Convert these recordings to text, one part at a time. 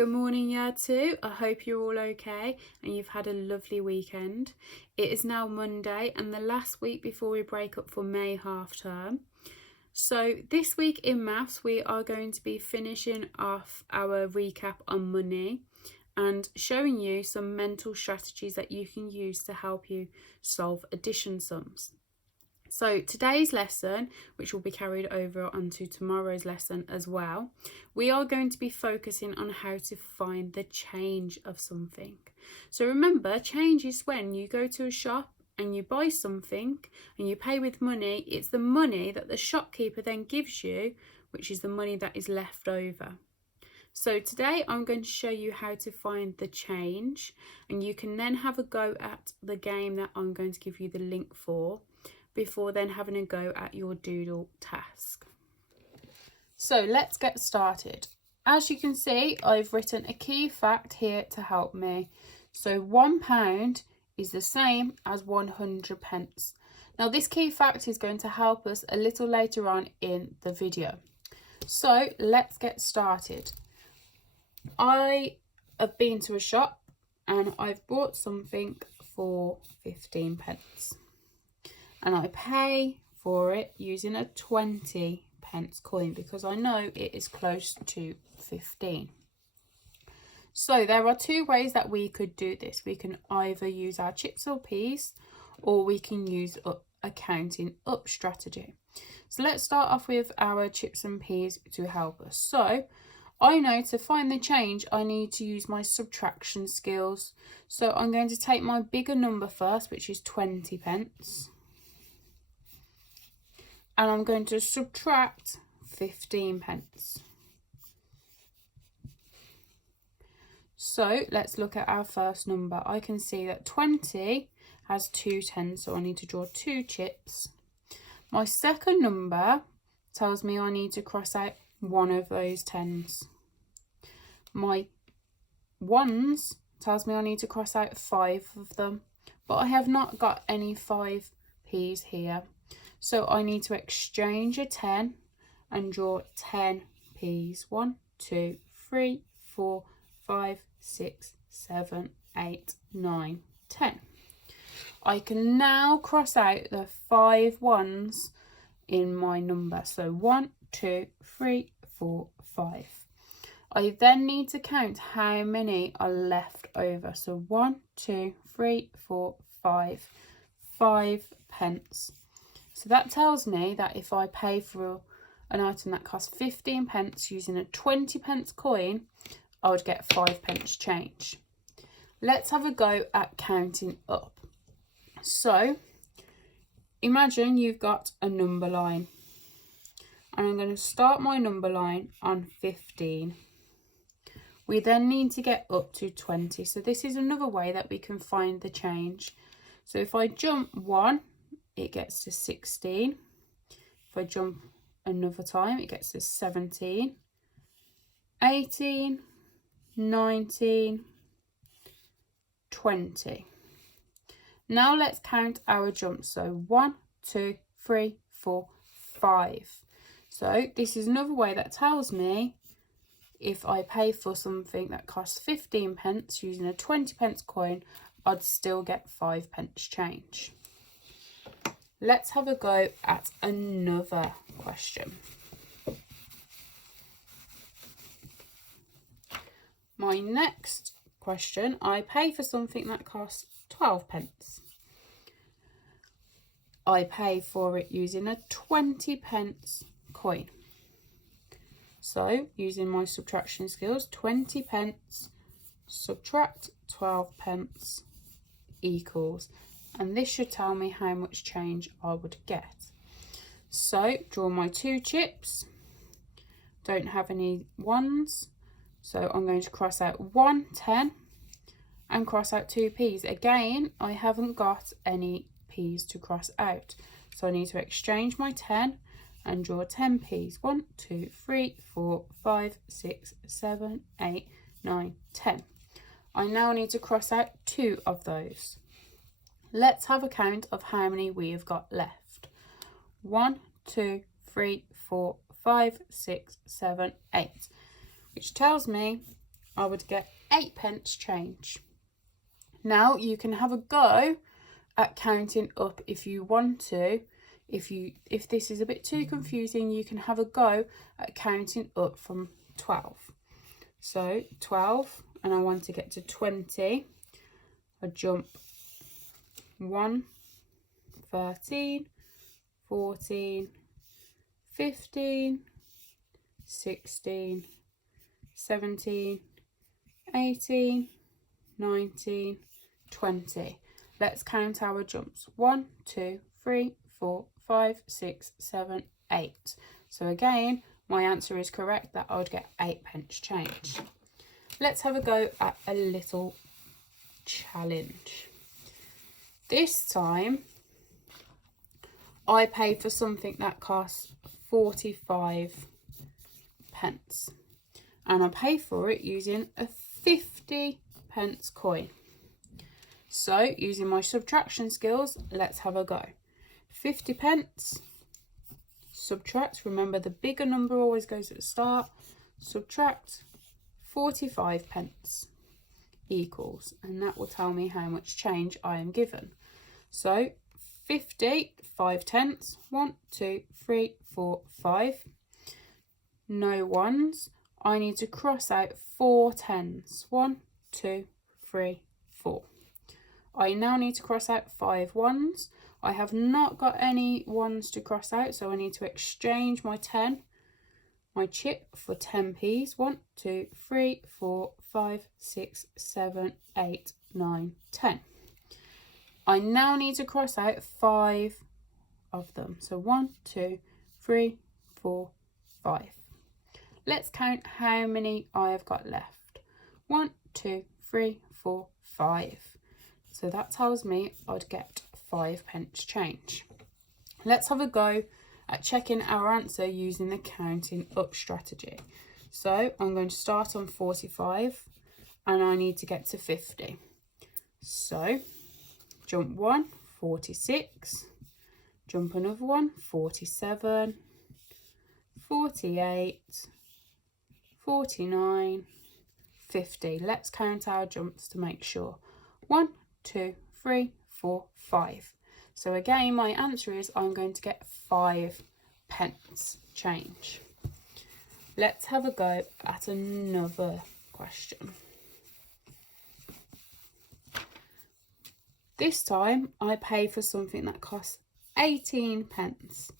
Good morning, Year 2. I hope you're all okay and you've had a lovely weekend. It is now Monday and the last week before we break up for May half term. So this week in maths we are going to be finishing off our recap on money and showing you some mental strategies that you can use to help you solve addition sums. So today's lesson, which will be carried over onto tomorrow's lesson as well, we are going to be focusing on how to find the change of something. So remember, change is when you go to a shop and you buy something and you pay with money. It's the money that the shopkeeper then gives you, which is the money that is left over. So today I'm going to show you how to find the change, and you can then have a go at the game that I'm going to give you the link for, before then having a go at your doodle task. So let's get started. As you can see, I've written a key fact here to help me. So £1 is the same as 100 pence. Now this key fact is going to help us a little later on in the video. So let's get started. I have been to a shop and I've bought something for 15 pence. And I pay for it using a 20 pence coin because I know it is close to 15. So there are two ways that we could do this. We can either use our chips or peas, or we can use a counting up strategy. So let's start off with our chips and peas to help us. So I know to find the change, I need to use my subtraction skills. So I'm going to take my bigger number first, which is 20 pence. And I'm going to subtract 15 pence. So let's look at our first number. I can see that 20 has two tens, so I need to draw two chips. My second number tells me I need to cross out one of those tens. My ones tells me I need to cross out 5 of them, but I have not got any 5p's here. So I need to exchange a 10 and draw 10p's. 1, 2, 3, 4, 5, 6, 7, 8, 9, 10. I can now cross out the 5 ones in my number. So 1, 2, 3, 4, 5. I then need to count how many are left over. So 1, 2, 3, 4, 5. 5 pence. So that tells me that if I pay for an item that costs 15 pence using a 20 pence coin, I would get 5 pence change. Let's have a go at counting up. So imagine you've got a number line, and I'm going to start my number line on 15. We then need to get up to 20. So this is another way that we can find the change. So if I jump 1, it gets to 16. If I jump another time, it gets to 17, 18, 19, 20. Now let's count our jumps. So 1, 2, 3, 4, 5. So this is another way that tells me if I pay for something that costs 15 pence using a 20 pence coin, I'd still get 5 pence change. Let's have a go at another question. My next question, I pay for something that costs 12 pence. I pay for it using a 20 pence coin. So using my subtraction skills, 20 pence subtract 12 pence equals, and this should tell me how much change I would get. So draw my 2 chips, don't have any ones, so I'm going to cross out 1 10 and cross out 2 p's. Again, I haven't got any p's to cross out, so I need to exchange my 10 and draw 10 p's. 1, 2, 3, 4, 5, 6, 7, 8, 9, 10. I now need to cross out 2 of those. Let's have a count of how many we have got left. 1, 2, 3, 4, 5, 6, 7, 8, which tells me I would get 8p change. Now you can have a go at counting up if you want to. If this is a bit too confusing, you can have a go at counting up from 12. So 12, and I want to get to 20. I jump 1, 13, 14, 15, 16, 17, 18, 19, 20. Let's count our jumps. 1, 2, 3, 4, 5, 6, 7, 8. So again, my answer is correct, that I would get 8p change. Let's have a go at a little challenge. This time, I pay for something that costs 45p. And I pay for it using a 50p coin. So, using my subtraction skills, let's have a go. 50p, subtract, remember the bigger number always goes at the start, subtract 45p equals, and that will tell me how much change I am given. So 50, 5 tenths, 1, 2, 3, 4, 5, no ones. I need to cross out 4 tens, 1, 2, 3, 4. I now need to cross out 5 ones. I have not got any ones to cross out, so I need to exchange my chip for 10p's. 1, 2, 3, 4, 5, 6, 7, 8, 9, 10. I now need to cross out 5 of them. So 1, 2, 3, 4, 5. Let's count how many I have got left. 1, 2, 3, 4, 5. So that tells me I'd get 5p change. Let's have a go at checking our answer using the counting up strategy. So I'm going to start on 45 and I need to get to 50. So jump 1, 46, jump another one, 47, 48, 49, 50. Let's count our jumps to make sure. 1, 2, 3, 4, 5. So again, my answer is I'm going to get 5p change. Let's have a go at another question. This time I pay for something that costs 18p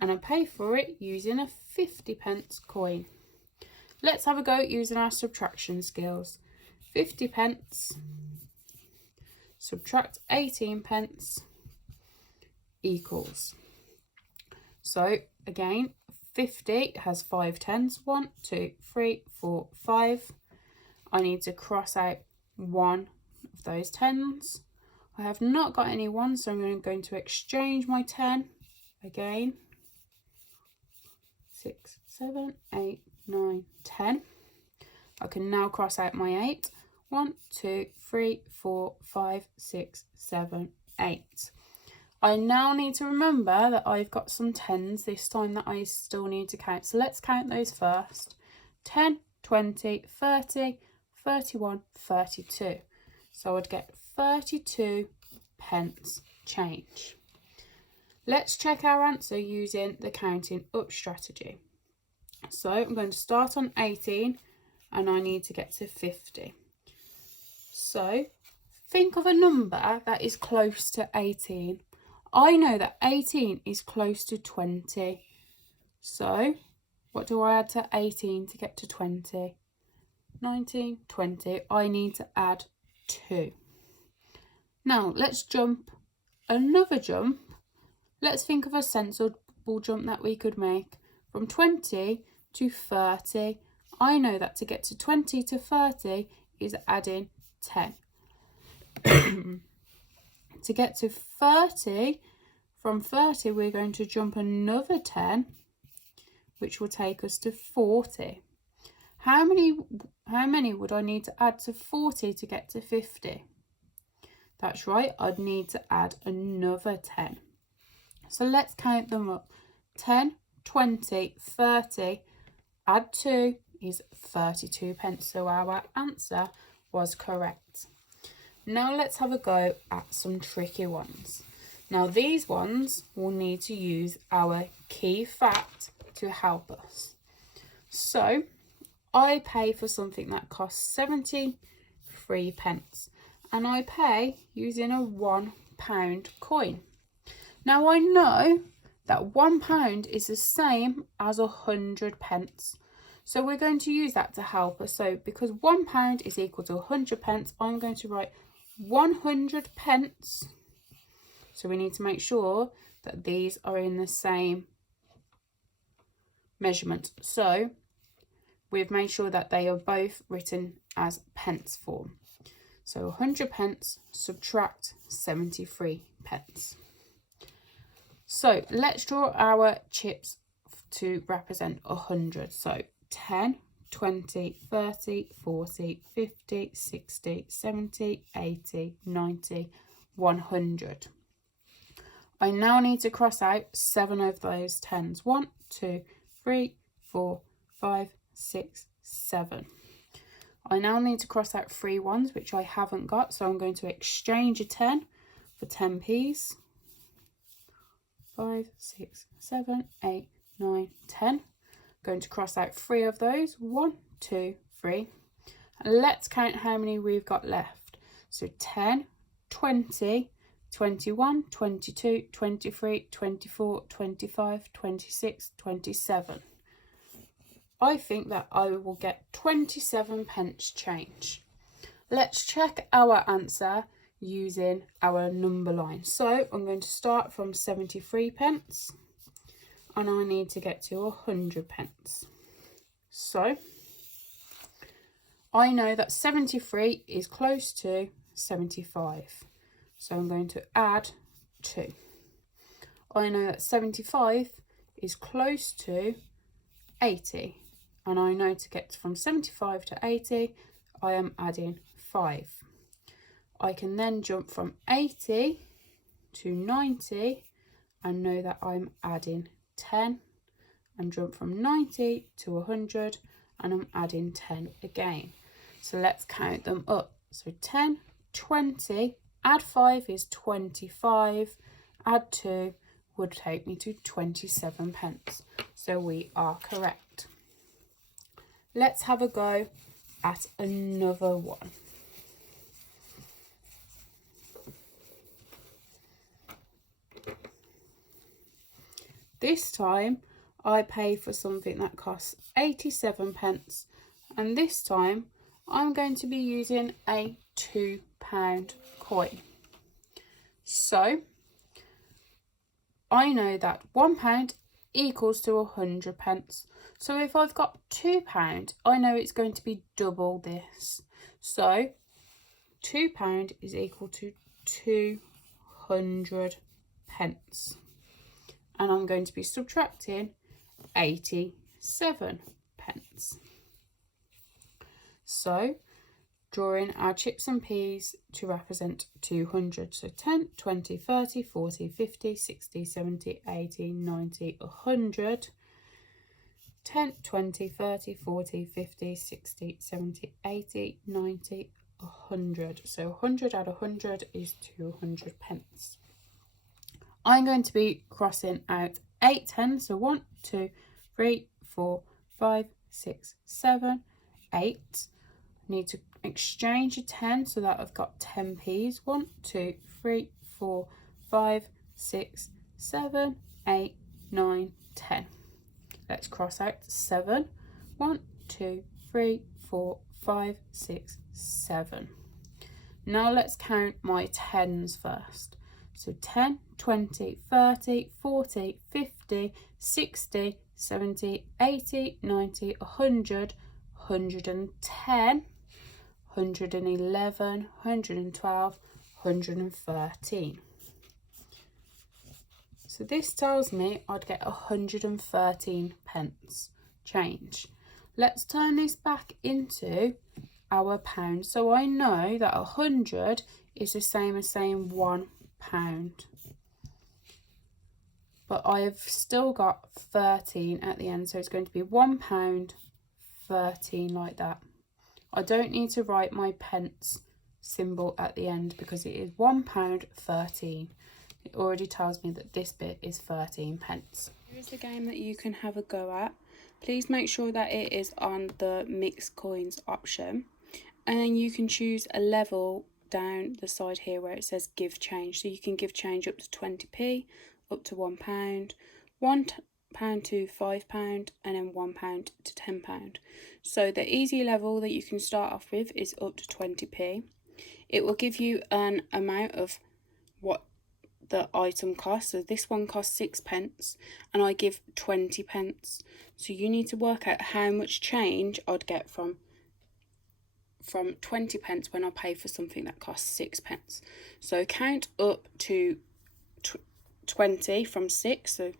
and I pay for it using a 50p coin. Let's have a go at using our subtraction skills. 50p, subtract 18p equals. So again, 50 has 5 tens. 1, 2, 3, 4, 5. I need to cross out one of those tens. I have not got any ones, so I'm going to exchange my 10 again. 6, 7, 8, 9, 10. I can now cross out my 8. 1, 2, 3, 4, 5, 6, 7, 8. I now need to remember that I've got some 10s this time that I still need to count. So let's count those first. 10, 20, 30, 31, 32. So I'd get 32p change. Let's check our answer using the counting up strategy. So I'm going to start on 18 and I need to get to 50. So think of a number that is close to 18. I know that 18 is close to 20. So what do I add to 18 to get to 20? 19, 20. I need to add 2. Now let's jump another jump. Let's think of a sensible jump that we could make. From 20 to 30. I know that to get to 20 to 30 is adding 10. To get to 30, from 30 we're going to jump another 10, which will take us to 40. How many would I need to add to 40 to get to 50? That's right, I'd need to add another 10. So let's count them up. 10, 20, 30, add 2 is 32 pence. So our answer was correct. Now let's have a go at some tricky ones. Now these ones will need to use our key fact to help us. So I pay for something that costs 73 pence, and I pay using a £1 coin. Now I know that £1 is the same as 100 pence. So we're going to use that to help us. So because £1 is equal to 100 pence, I'm going to write 100 pence. So we need to make sure that these are in the same measurement. So we've made sure that they are both written as pence form. So 100 pence subtract 73 pence. So let's draw our chips to represent 100. So 10, 20, 30, 40, 50, 60, 70, 80, 90, 100. I now need to cross out 7 of those 10s. 1, 2, 3, 4, 5, 6, 7. I now need to cross out 3 ones, which I haven't got. So I'm going to exchange a 10 for 10p's. 5, 6, 7, 8, 9, 10. Going to cross out 3 of those. 1, 2, 3. And let's count how many we've got left. So 10, 20, 21, 22, 23, 24, 25, 26, 27. I think that I will get 27 pence change. Let's check our answer using our number line. So I'm going to start from 73 pence and I need to get to 100 pence. So I know that 73 is close to 75. So I'm going to add 2. I know that 75 is close to 80. And I know to get from 75 to 80, I am adding 5. I can then jump from 80 to 90 and know that I'm adding 10. And jump from 90 to 100 and I'm adding 10 again. So let's count them up. So 10, 20, add 5 is 25, add 2 would take me to 27 pence. So we are correct. Let's have a go at another one. This time I pay for something that costs 87 pence, and this time I'm going to be using a £2 coin. So I know that £1 equals to 100 pence. So if I've got £2, I know it's going to be double this. So £2 is equal to 200 pence. And I'm going to be subtracting 87 pence. So drawing our chips and peas to represent 200. So 10, 20, 30, 40, 50, 60, 70, 80, 90, 100. 10, 20, 30, 40, 50, 60, 70, 80, 90, 100. So 100 add 100 is 200 pence. I'm going to be crossing out 8 tens. So 1, 2, 3, 4, 5, 6, 7, 8. Need to exchange a 10 so that I've got 10p's. 1, 2, 3, 4, 5, 6, 7, 8, 9, 10. Let's cross out 7. 1, 2, 3, 4, 5, 6, 7. Now let's count my 10s first. So 10, 20, 30, 40, 50, 60, 70, 80, 90, 100, 110, 111, 112, 113. So this tells me I'd get 113 pence change. Let's turn this back into our pound. So I know that 100 is the same as saying £1. But I've still got 13 at the end, so it's going to be £1, 13 like that. I don't need to write my pence symbol at the end because it is £1.13. It already tells me that this bit is 13 pence. Here's the game that you can have a go at. Please make sure that it is on the mixed coins option, and then you can choose a level down the side here where it says give change. So you can give change up to 20p, up to £1, £1 to £5, and then £1 to £10. So the easy level that you can start off with is up to 20p. It will give you an amount of what the item costs. So this one costs 6p and I give 20p. So you need to work out how much change I'd get from 20p when I pay for something that costs 6p. So count up to 20 from 6. So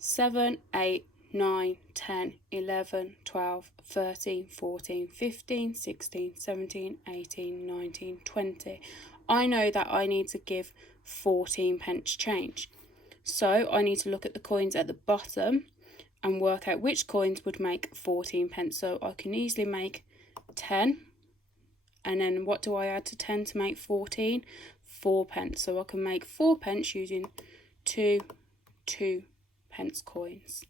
7, 8, 9, 10, 11, 12, 13, 14, 15, 16, 17, 18, 19, 20. I know that I need to give 14p change. So I need to look at the coins at the bottom and work out which coins would make 14p. So I can easily make 10. And then what do I add to 10 to make 14? 4p. So I can make 4p using two 2p coins,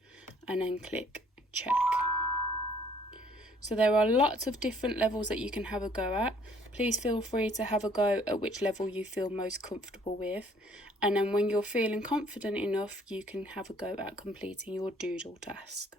and then click check. So there are lots of different levels that you can have a go at. Please feel free to have a go at which level you feel most comfortable with, and then when you're feeling confident enough, you can have a go at completing your doodle task.